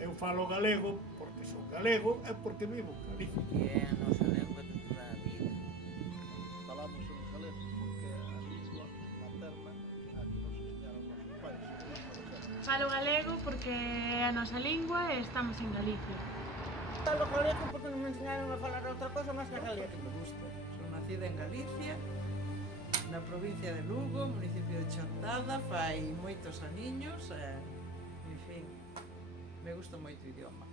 Eu falo galego porque son galego e porque vivo en Galicia. Que é a nosa lengua de toda a vida. Falamos en galego porque a lingua materna a que nos enseñaron nosos pais, a lingua da xente. Falo galego porque é a nosa lingua e estamos en Galicia. Falo galego porque non me enseñaron a falar outra cosa máis que galego. Me gusta. Son nacida en Galicia, na provincia de Lugo, municipio de Chantada, fai moitos aniños, en fin, me gusta moito o idioma.